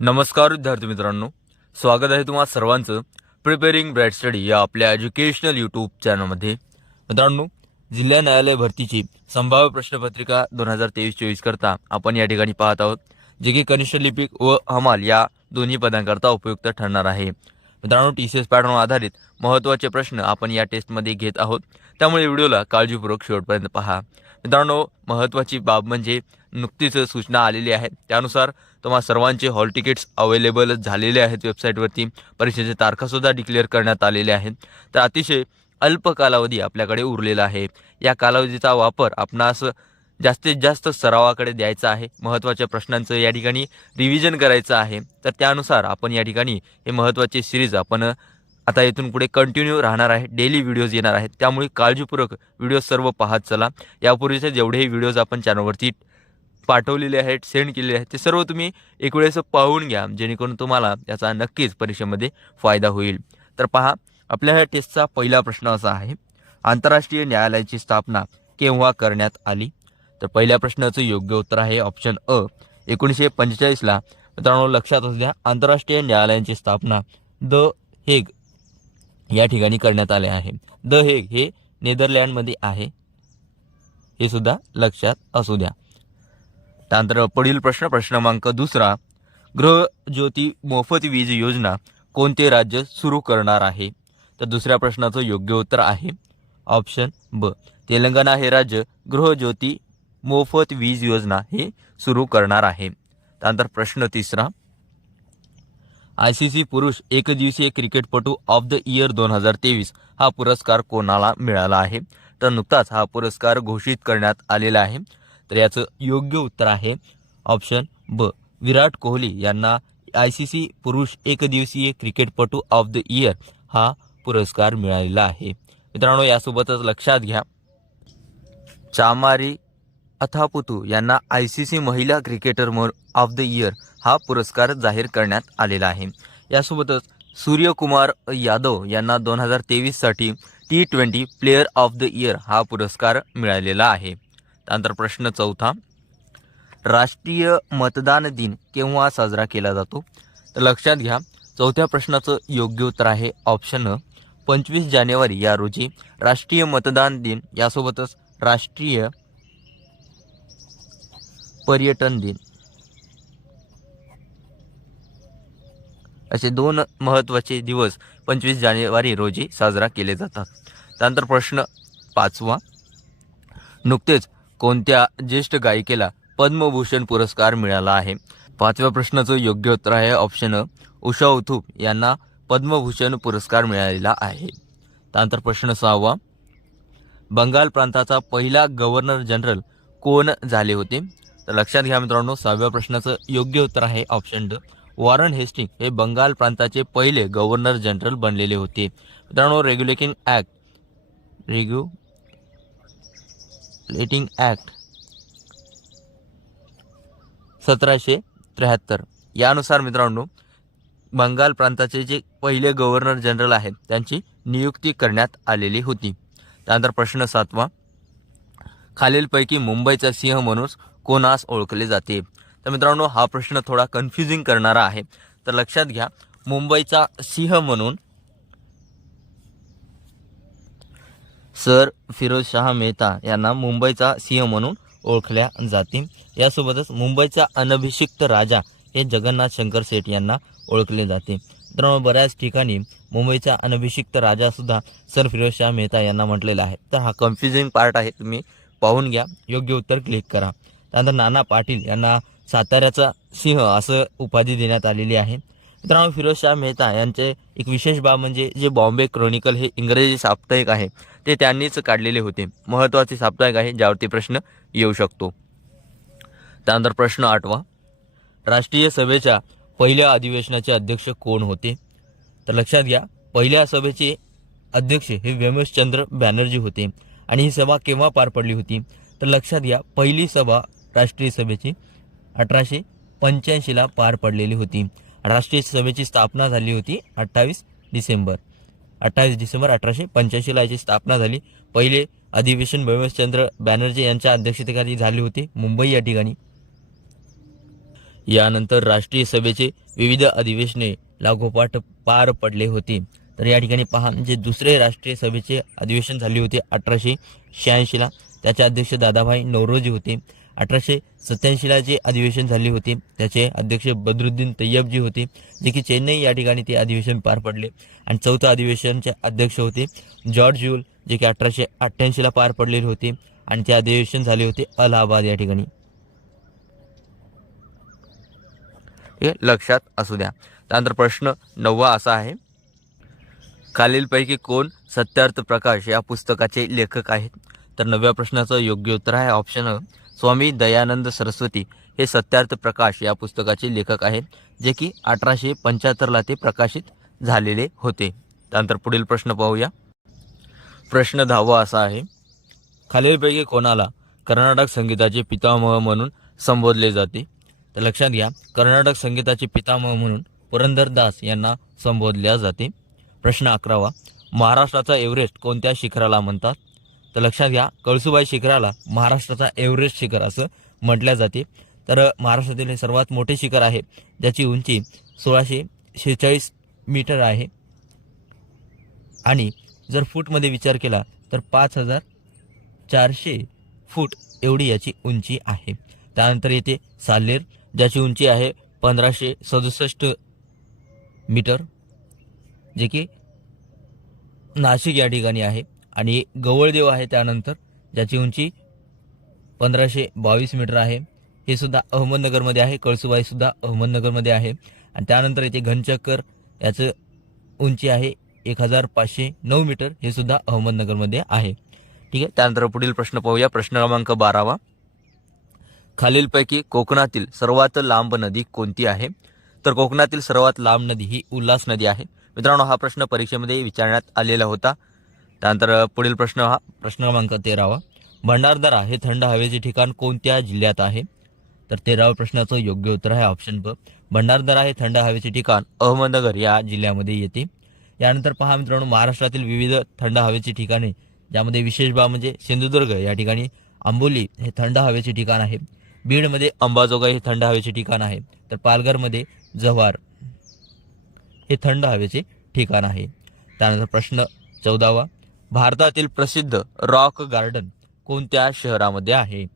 नमस्कार विद्यार्थी मित्रांनो. स्वागत आहे तुम्हा सर्वांचं प्रिपेरिंग ब्राईट स्टडी या आपल्या एज्युकेशनल यूट्यूब चॅनलमध्ये मित्रांनो जिल्हा न्यायालय भरतीची संभाव्य प्रश्नपत्रिका दोन हजार तेवीस चोवीस करता आपण या ठिकाणी पाहत आहोत जे की कनिष्ठ लिपिक व हमाल या दोन्ही पदांकरता उपयुक्त ठरणार आहे. मित्रांनो टी सी एस पॅटर्न आधारित महत्त्वाचे प्रश्न आपण या टेस्टमध्ये घेत आहोत. त्यामुळे व्हिडिओला काळजीपूर्वक शेवटपर्यंत पहा. मित्रांनो महत्त्वाची बाब म्हणजे नुकतीच सूचना आलेली आहे. त्यानुसार तुम्हा सर्वांचे हॉल तिकीट्स अवेलेबल झालेले आहेत वेबसाईटवरती परीक्षेचे तारखासुद्धा डिक्लेअर करण्यात आलेले आहेत. तर अतिशय अल्प कालावधी आपल्याकडे उरलेला आहे. या कालावधीचा वापर आपणास जास्तीत जास्त सरावाकडे द्यायचा आहे. महत्त्वाच्या प्रश्नांचं या ठिकाणी रिव्हिजन करायचं आहे. तर त्यानुसार आपण या ठिकाणी हे महत्त्वाचे सिरीज आपण आता इथून पुढे कंटिन्यू राहणार आहे. डेली व्हिडिओज येणार आहेत. त्यामुळे काळजीपूर्वक व्हिडिओ सर्व पाहत चला. यापूर्वीचे जेवढेही व्हिडिओज आपण चॅनलवरती पाठवलेले आहेत सेंड केलेले आहेत ते सर्व तुम्ही एक वेळेस पाहून घ्या जेणेकरून तुम्हाला याचा नक्कीच परीक्षेमध्ये फायदा होईल. तर पहा आपल्या ह्या टेस्टचा पहिला प्रश्न असा आहे आंतरराष्ट्रीय न्यायालयाची स्थापना केव्हा करण्यात आली? तर पहिल्या प्रश्नाचं योग्य उत्तर आहे ऑप्शन अ एकोणीसशे पंचेचाळीसला मित्रांनो लक्षात असू द्या आंतरराष्ट्रीय न्यायालयांची स्थापना द हेग या ठिकाणी करण्यात आले आहे. द हेग हे नेदरलँडमध्ये आहे. हे सुद्धा लक्षात असू द्या. त्यानंतर पुढील प्रश्न प्रश्न क्रमांक दुसरा गृहज्योती मोफत वीज योजना कोणते राज्य सुरू करणार आहे? तर दुसऱ्या प्रश्नाचं योग्य उत्तर आहे ऑप्शन ब. तेलंगणा हे राज्य गृहज्योती मोफत वीज योजना हे सुरू करणार आहे. त्यानंतर प्रश्न तिसरा आय सी सी पुरुष एकदिवसीय क्रिकेटपटू ऑफ द इयर दोन हजार तेवीस हा पुरस्कार कोणाला मिळाला आहे? तर नुकताच हा पुरस्कार घोषित करण्यात आलेला आहे. तर याचं योग्य उत्तर आहे ऑप्शन ब. विराट कोहली यांना आय सी सी पुरुष एकदिवसीय क्रिकेटपटू ऑफ द इयर हा पुरस्कार मिळालेला आहे. मित्रांनो यासोबतच लक्षात घ्या चामारी अथापुतू यांना आय सी सी महिला क्रिकेटर ऑफ द इयर हा पुरस्कार जाहीर करण्यात आलेला आहे. यासोबतच सूर्यकुमार यादव यांना दोन हजार तेवीससाठी T twenty player of the year हा पुरस्कार मिळालेला आहे. त्यानंतर प्रश्न चौथा राष्ट्रीय मतदान दिन केव्हा साजरा केला जातो? तर लक्षात घ्या चौथ्या प्रश्नाचं योग्य उत्तर आहे ऑप्शन पंचवीस जानेवारी. या रोजी राष्ट्रीय मतदान दिन यासोबतच राष्ट्रीय पर्यटन दिन. असे दोन महत्त्वाचे दिवस पंचवीस जानेवारी रोजी साजरा केले जातात. त्यानंतर प्रश्न पाचवा नुकतेच कोणत्या ज्येष्ठ गायिकेला पद्मभूषण पुरस्कार मिळाला आहे? पाचव्या प्रश्नाचं योग्य उत्तर आहे ऑप्शन उषा उथूप यांना पद्मभूषण पुरस्कार मिळालेला आहे. त्यानंतर प्रश्न सहावा बंगाल प्रांताचा पहिला गव्हर्नर जनरल कोण झाले होते? तर लक्षात घ्या मित्रांनो सहाव्या प्रश्नाचं योग्य उत्तर आहे ऑप्शन ड वॉरन हेस्टिंग हे बंगाल प्रांताचे पहिले गव्हर्नर जनरल बनलेले होते. मित्रांनो regulating act regulating act सतराशे त्र्याहत्तर. यानुसार मित्रांनो बंगाल प्रांताचे जे पहिले गव्हर्नर जनरल आहेत त्यांची नियुक्ती करण्यात आलेली होती. त्यानंतर प्रश्न सातवा. खालीलपैकी मुंबईचा सिंह म्हणून कोणास ओळखले जाते? तर मित्रांनो हा प्रश्न थोडा कन्फ्युजिंग करणारा आहे. तर लक्षात घ्या मुंबईचा सिंह म्हणून सर फिरोज शाह मेहता यांना मुंबईचा सिंह म्हणून ओळखल्या जाते यासोबतच मुंबईचा अनभिषिक्त राजा हे जगन्नाथ शंकर सेठ यांना ओळखले जाते. मित्रांनो बऱ्याच ठिकाणी मुंबईचा अनभिषिक्त राजा सुद्धा सर फिरोज शाह मेहता यांना म्हटलेला आहे. तर हा कन्फ्युजिंग पार्ट आहे तुम्ही पाहून घ्या. योग्य उत्तर क्लिक करा. त्यानंतर नाना पाटील यांना साताऱ्याचा सिंह असं उपाधी देण्यात आलेली आहे. मित्रांनो फिरोज शाह मेहता यांचे एक विशेष बाब म्हणजे जे बॉम्बे क्रॉनिकल हे इंग्रजी साप्ताहिक आहे. ते त्यांनीच काढलेले होते. महत्त्वाचे साप्ताहिक आहे ज्यावरती प्रश्न येऊ शकतो. त्यानंतर प्रश्न आठवा. राष्ट्रीय सभेच्या पहिल्या अधिवेशनाचे अध्यक्ष कोण होते? तर लक्षात घ्या पहिल्या सभेचे अध्यक्ष हे व्यमेशचंद्र बॅनर्जी होते आणि ही सभा केव्हा पार पडली होती? तर लक्षात घ्या पहिली सभा राष्ट्रीय सभेची अठराशे पंच्याऐंशीला पार पडलेली होती. राष्ट्रीय सभेची स्थापना झाली होती अठ्ठावीस डिसेंबर. अठ्ठावीस डिसेंबर अठराशे पंच्याऐंशीला याची स्थापना झाली. पहिले अधिवेशन व्यमेशचंद्र बॅनर्जी यांच्या अध्यक्षतेखाली झाले होते मुंबई या ठिकाणी. यानंतर राष्ट्रीय सभेचे विविध अधिवेशने लागोपाठ पार पडले होते. तर या ठिकाणी पहा म्हणजे दुसरे राष्ट्रीय सभेचे अधिवेशन झाले होते अठराशे शहाऐंशीला. त्याचे अध्यक्ष दादाभाई नौरोजी होते. अठराशे सत्याऐंशीला जे अधिवेशन झाले होते त्याचे अध्यक्ष बदरुद्दीन तय्यबजी होते जे की चेन्नई या ठिकाणी ते अधिवेशन पार पडले. आणि चौथं अधिवेशनचे अध्यक्ष होते जॉर्ज युल जे की अठराशे अठ्ठ्याऐंशीला पार पडलेले होते आणि ते अधिवेशन झाले होते अलाहाबाद या ठिकाणी. हे लक्षात असू द्या. त्यानंतर प्रश्न नववा असा आहे खालीलपैकी कोण सत्यार्थ प्रकाश या पुस्तकाचे लेखक आहेत? तर नवव्या प्रश्नाचं योग्य उत्तर आहे ऑप्शन स्वामी दयानंद सरस्वती हे सत्यार्थ प्रकाश या पुस्तकाचे लेखक आहेत जे की अठराशे पंच्याहत्तरला ते प्रकाशित झालेले होते. त्यानंतर पुढील प्रश्न पाहूया. प्रश्न दहावा असा आहे खालीलपैकी कोणाला कर्नाटक संगीताचे पितामह म्हणून संबोधले जाते? तर लक्षात घ्या कर्नाटक संगीताचे पितामह म्हणून पुरंदरदास यांना संबोधल्या जाते. प्रश्न अकरावा महाराष्ट्राचा एव्हरेस्ट कोणत्या शिखराला म्हणतात? तर लक्षात घ्या कळसुबाई शिखराला महाराष्ट्राचा एव्हरेस्ट शिखर असं म्हटल्या जाते. तर महाराष्ट्रातील हे सर्वात मोठे शिखर आहे ज्याची उंची सोळाशे शेहेचाळीस मीटर आहे. आणि जर फूटमध्ये विचार केला तर पाच हजार चारशे फूट एवढी याची उंची आहे. त्यानंतर येते साल्लेर ज्याची उंची आहे पंधराशे सदुसष्ट मीटर जे की नाशिक या ठिकाणी आहे. आणि गवळदेव आहे त्यानंतर ज्याची उंची पंधराशे बावीस मीटर आहे. हे सुद्धा अहमदनगरमध्ये आहे. कळसुबाईसुद्धा अहमदनगरमध्ये आहे. आणि त्यानंतर येथे घनचक्कर याचं उंची आहे एक हजार पाचशे नऊ मीटर. हे सुद्धा अहमदनगरमध्ये आहे. ठीक आहे? त्यानंतर पुढील प्रश्न पाहूया. प्रश्न क्रमांक बारावा. खालीलपैकी कोकणातील सर्वात लांब नदी कोणती आहे? तर कोकणातील सर्वात लांब नदी ही उल्हास नदी आहे. मित्रांनो हा प्रश्न परीक्षेमध्ये विचारण्यात आलेला होता. त्यानंतर पुढील प्रश्न हा प्रश्न क्रमांक तेरावा. भंडारदरा हे थंड हवेचे ठिकाण कोणत्या जिल्ह्यात आहे? तर तेराव्या प्रश्नाचं योग्य उत्तर आहे ऑप्शन ब. भंडारदरा हे थंड हवेचे ठिकाण अहमदनगर या जिल्ह्यामध्ये येते. यानंतर पहा मित्रांनो महाराष्ट्रातील विविध थंड हवेची ठिकाणे ज्यामध्ये विशेष बाब म्हणजे सिंधुदुर्ग या ठिकाणी आंबोली हे थंड हवेचे ठिकाण आहे. बीडमध्ये अंबाजोगाई हे थंड हवेचे ठिकाण आहे. तर पालघरमध्ये जव्हार हे थंड हवेचे ठिकाण आहे. त्यानंतर प्रश्न चौदावा. भारतातील प्रसिद्ध रॉक गार्डन कोणत्या शहरामध्ये आहे?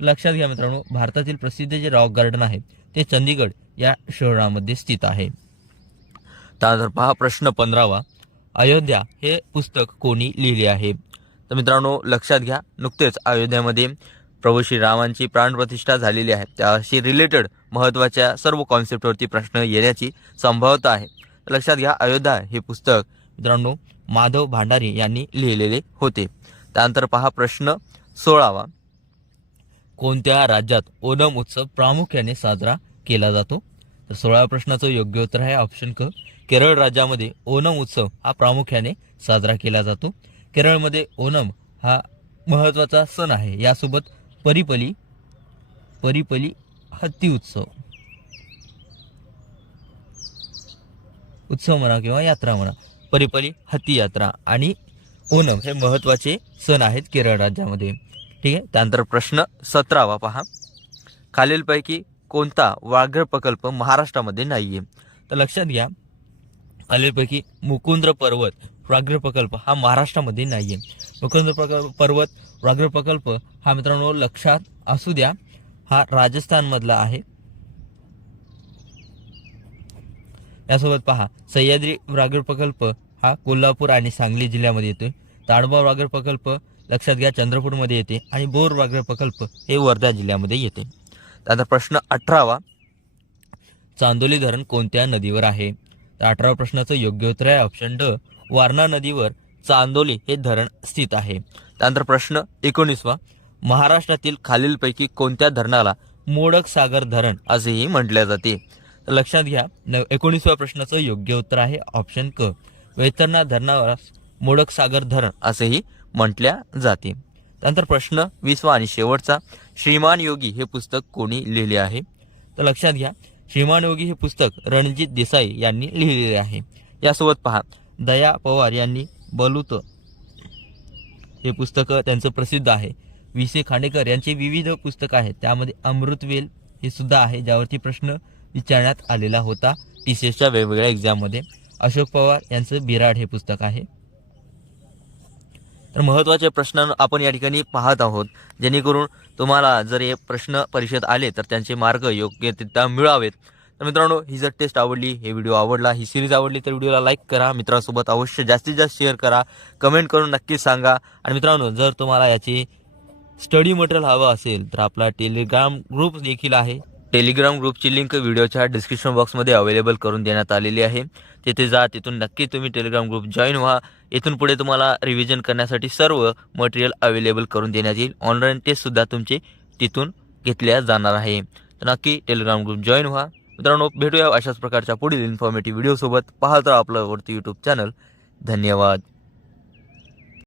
लक्षात घ्या मित्रांनो भारतातील प्रसिद्ध जे रॉक गार्डन आहे ते चंदीगड या शहरामध्ये स्थित आहे. त्यानंतर पहा प्रश्न पंधरावा. अयोध्या हे पुस्तक कोणी लिहिले आहे? तर मित्रांनो लक्षात घ्या नुकतेच अयोध्यामध्ये प्रभू श्रीरामांची प्राणप्रतिष्ठा झालेली आहे. त्याशी रिलेटेड महत्त्वाच्या सर्व कॉन्सेप्टवरती प्रश्न येण्याची संभाव्यता आहे. लक्षात घ्या अयोध्या हे पुस्तक मित्रांनो माधव भांडारी यांनी लिहिलेले होते. त्यानंतर पहा प्रश्न सोळावा. कोणत्या राज्यात ओणम उत्सव प्रामुख्याने साजरा केला जातो? तर सोळाव्या प्रश्नाचं योग्य उत्तर आहे ऑप्शन क. केरळ राज्यामध्ये ओणम उत्सव हा प्रामुख्याने साजरा केला जातो. केरळमध्ये ओणम हा महत्त्वाचा सण आहे. यासोबत परिपली परिपली हत्ती उत्सव. उत्सव म्हणा किंवा यात्रा म्हणा. परिपली हत्ती यात्रा आणि ओणम हे महत्त्वाचे सण आहेत केरळ राज्यामध्ये. ठीक आहे? त्यानंतर प्रश्न सतरावा पहा. खालीलपैकी कोणता व्याघ्र प्रकल्प महाराष्ट्रामध्ये नाही आहे तर लक्षात घ्या. खालीलपैकी मुकुंद्र पर्वत व्याघ्र प्रकल्प हा महाराष्ट्रामध्ये नाही आहे मुकुंद्र प्रकल्प पर्वत व्याघ्र प्रकल्प हा मित्रांनो लक्षात असू द्या. हा राजस्थानमधला आहे. यासोबत पहा. सह्याद्री व्याघ्र प्रकल्प हा कोल्हापूर आणि सांगली जिल्ह्यामध्ये येतोय. ताडोबा व्याघ्र प्रकल्प लक्षात घ्या चंद्रपूरमध्ये येते आणि बोर व्याघ्र प्रकल्प हे वर्धा जिल्ह्यामध्ये येते. आता प्रश्न अठरावा. चांदोली धरण कोणत्या नदीवर आहे? तर अठरावा प्रश्नाचं योग्य उत्तर आहे ऑप्शन ड वारणा नदीवर चांदोली हे धरण स्थित आहे. त्यानंतर प्रश्न एकोणीसवा. महाराष्ट्रातील खालीलपैकी कोणत्या धरणाला मोडक सागर धरण असेही म्हटले जाते? लक्षात घ्या न एकोणीसव्या प्रश्नाचं योग्य उत्तर आहे ऑप्शन क वैतरणा धरणावर मोडक सागर धरण असेही म्हटल्या जाते. त्यानंतर प्रश्न विसवा आणि शेवटचा श्रीमान योगी हे पुस्तक कोणी लिहिले आहे? तर लक्षात घ्या श्रीमान योगी हे पुस्तक रणजित देसाई यांनी लिहिलेले आहे. यासोबत पहा दया पवार यांनी बलूत हे पुस्तक त्यांचं प्रसिद्ध आहे. वि से. खांडेकर यांचे विविध पुस्तकं आहेत. त्यामध्ये अमृतवेल हे सुद्धा आहे ज्यावरती प्रश्न विचारण्यात आलेला होता. टी. सी. एसच्या वेगवेगळ्या एक्झाममध्ये अशोक पवार यांचं बिराड हे पुस्तक आहे. तर महत्त्वाचे प्रश्न आपण या ठिकाणी पाहत आहोत. जेणेकरून तुम्हाला जर हे प्रश्न परीक्षेत आले तर त्यांचे मार्ग योग्यरित्या मिळावेत. तर मित्रांनो ही जर टेस्ट आवडली हे व्हिडिओ आवडला ही सिरीज आवडली तर व्हिडिओला लाईक करा. मित्रांसोबत अवश्य जास्तीत जास्त शेअर करा. कमेंट करून नक्कीच सांगा. आणि मित्रांनो जर तुम्हाला याची स्टडी मटेरियल हवं असेल तर आपला टेलिग्राम ग्रुप देखील आहे. टेलिग्राम ग्रुपची लिंक व्हिडिओच्या डिस्क्रिप्शन बॉक्समध्ये अवेलेबल करून देण्यात आलेली आहे. तिथे जा तिथून नक्की तुम्ही टेलिग्राम ग्रुप जॉईन व्हा. इथून पुढे तुम्हाला रिव्हिजन करण्यासाठी सर्व मटेरियल अवेलेबल करून देण्यात येईल. ऑनलाईन टेस्टसुद्धा तुमचे तिथून घेतल्या जाणार आहे. तर नक्की टेलिग्राम ग्रुप जॉईन व्हा. मित्रांनो भेटूया अशाच प्रकारच्या पुढील इन्फॉर्मेटिव्ह व्हिडिओसोबत पाहत राहा आपलं वरती यूट्यूब चॅनल धन्यवाद.